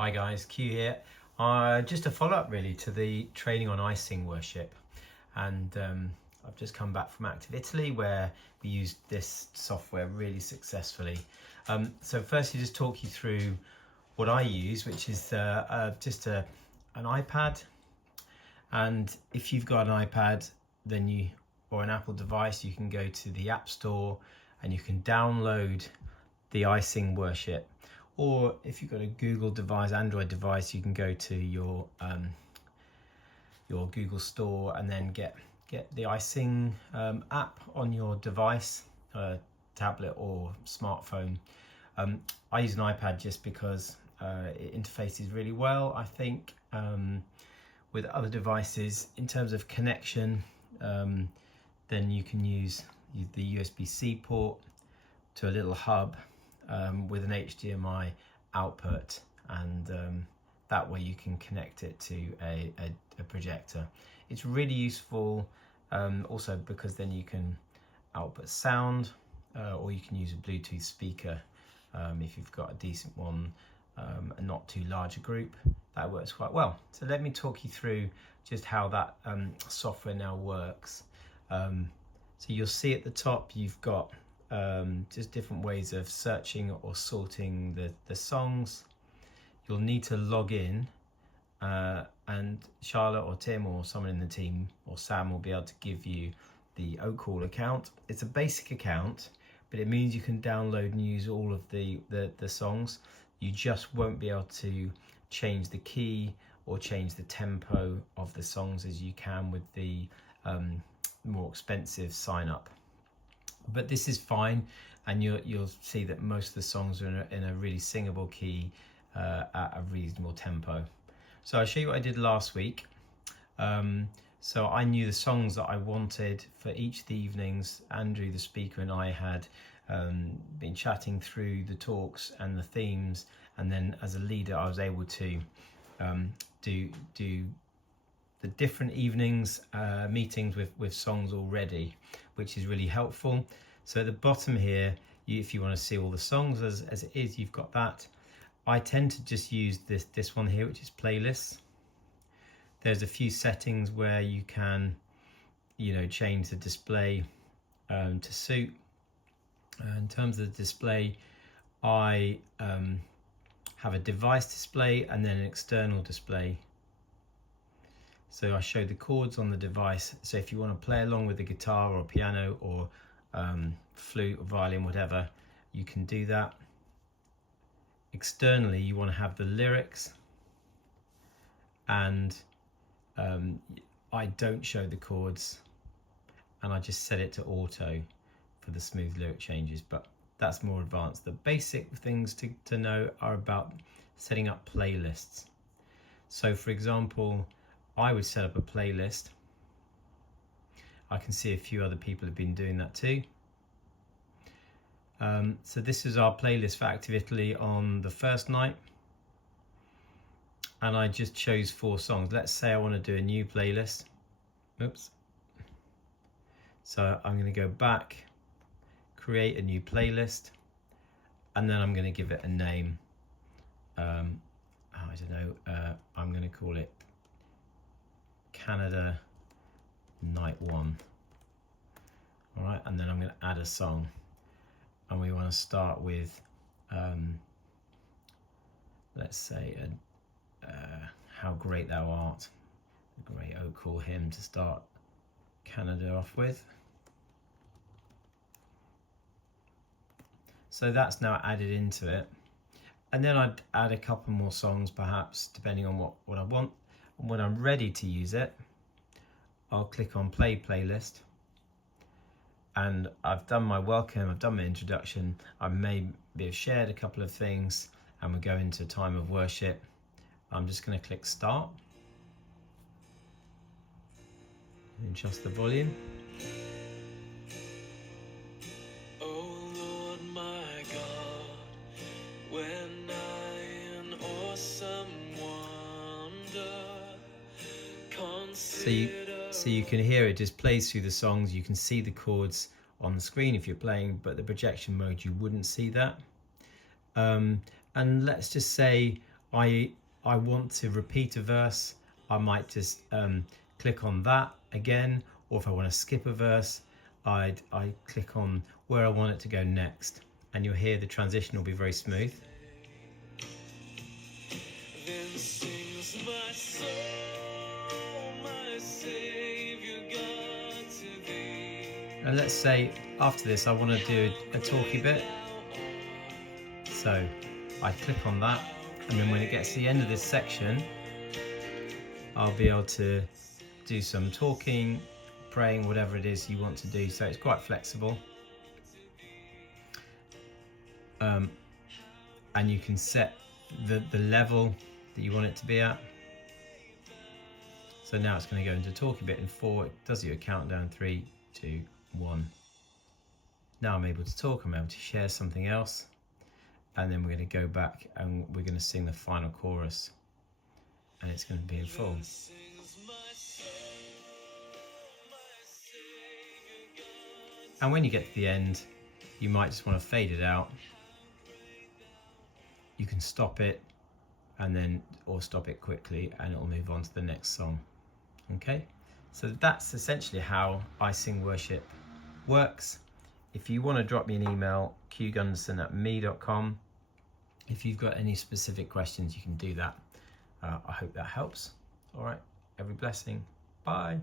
Hi guys, Q here. Just a follow-up really to the training on iSing worship, and I've just come back from Active Italy where we used this software really successfully. So firstly, just talk you through what I use, which is just an iPad, and if you've got an iPad then or an Apple device, you can go to the App Store and you can download the iSing worship. Or if you've got a Google device, Android device, you can go to your Google Store and then get the iSing app on your device, tablet or smartphone. I use an iPad just because it interfaces really well, I think, with other devices. In terms of connection, then you can use the USB-C port to a little hub with an HDMI output, and that way you can connect it to a projector. It's really useful also because then you can output sound, or you can use a Bluetooth speaker if you've got a decent one and not too large a group. That works quite well. So let me talk you through just how that software now works. So you'll see at the top you've got just different ways of searching or sorting the songs. You'll need to log in, and Charlotte or Tim or someone in the team or Sam will be able to give you the Oakhall account. It's a basic account, but it means you can download and use all of the songs. You just won't be able to change the key or change the tempo of the songs as you can with the more expensive sign up. But this is fine, and you'll see that most of the songs are in a really singable key at a reasonable tempo. So I'll show you what I did last week. So I knew the songs that I wanted for each of the evenings. Andrew, the speaker, and I had been chatting through the talks and the themes, and then as a leader I was able to do the different evenings meetings with songs already, which is really helpful. So at the bottom here, if you want to see all the songs as it is, you've got that. I tend to just use this one here, which is playlists. There's a few settings where you can change the display to suit. In terms of the display, I have a device display and then an external display. So I show the chords on the device. So if you want to play along with the guitar or piano or flute or violin, whatever, you can do that. Externally, you want to have the lyrics, and I don't show the chords, and I just set it to auto for the smooth lyric changes, but that's more advanced. The basic things to know are about setting up playlists. So for example, I would set up a playlist. I can see a few other people have been doing that too. So this is our playlist for Active Italy on the first night, and I just chose 4 songs. Let's say I want to do a new playlist. Oops. So I'm going to go back, create a new playlist, and then I'm going to give it a name. I don't know, I'm going to call it Canada Night 1. All right, and then I'm going to add a song, and we want to start with let's say How Great Thou Art, a great Oakhall hymn to start Canada off with. So that's now added into it, and then I'd add a couple more songs perhaps, depending on what I want. And when I'm ready to use it, I'll click on Play Playlist, and I've done my welcome, I've done my introduction, I maybe have shared a couple of things, and we go into time of worship. I'm just going to click Start and adjust the volume. Oh Lord my God, when I in awesome wonder So you can hear it just plays through the songs. You can see the chords on the screen if you're playing, but the projection mode you wouldn't see that. And let's just say I want to repeat a verse, I might just click on that again, or if I want to skip a verse, I click on where I want it to go next, and you'll hear the transition will be very smooth. Then sings my soul, my Savior God, to thee. And let's say after this I want to do a talky bit, so I click on that, and then when it gets to the end of this section, I'll be able to do some talking, praying, whatever it is you want to do. So it's quite flexible. And you can set the level that you want it to be at. So now it's going to go into talky bit in 4. It does you a countdown, 3, 2, 1. Now I'm able to talk, I'm able to share something else. And then we're going to go back and we're going to sing the final chorus. And it's going to be in full. And when you get to the end, you might just want to fade it out. You can stop it and then, or stop it quickly, and it'll move on to the next song. Okay, so that's essentially how iSing Worship works. If you want to drop me an email, qgunderson@me.com. If you've got any specific questions, you can do that. I hope that helps. All right, every blessing. Bye.